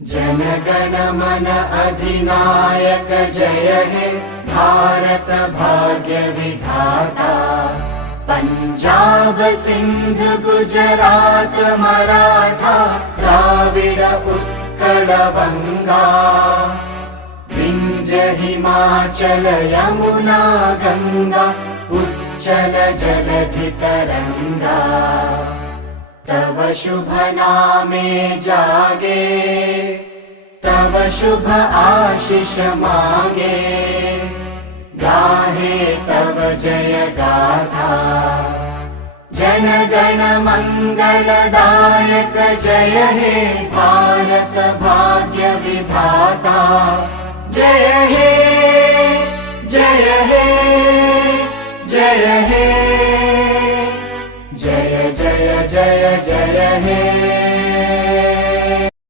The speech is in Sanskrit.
जनगण मन अधिनायक जय हे भारत भाग्य विधाता। पंजाब सिंध गुजरात मराठा द्राविड उत्कल वंगा। विंध्य हिमाचल यमुना गंगा उच्चल जलधि तरंगा। तव शुभ नामे जागे तव शुभ आशीष मागे। गाहे तव जय गाथा जनगण मंगलदायक जय हे भारत भाग्य विधाता। जय हे जय हे जय हे जय जय जय जय हे।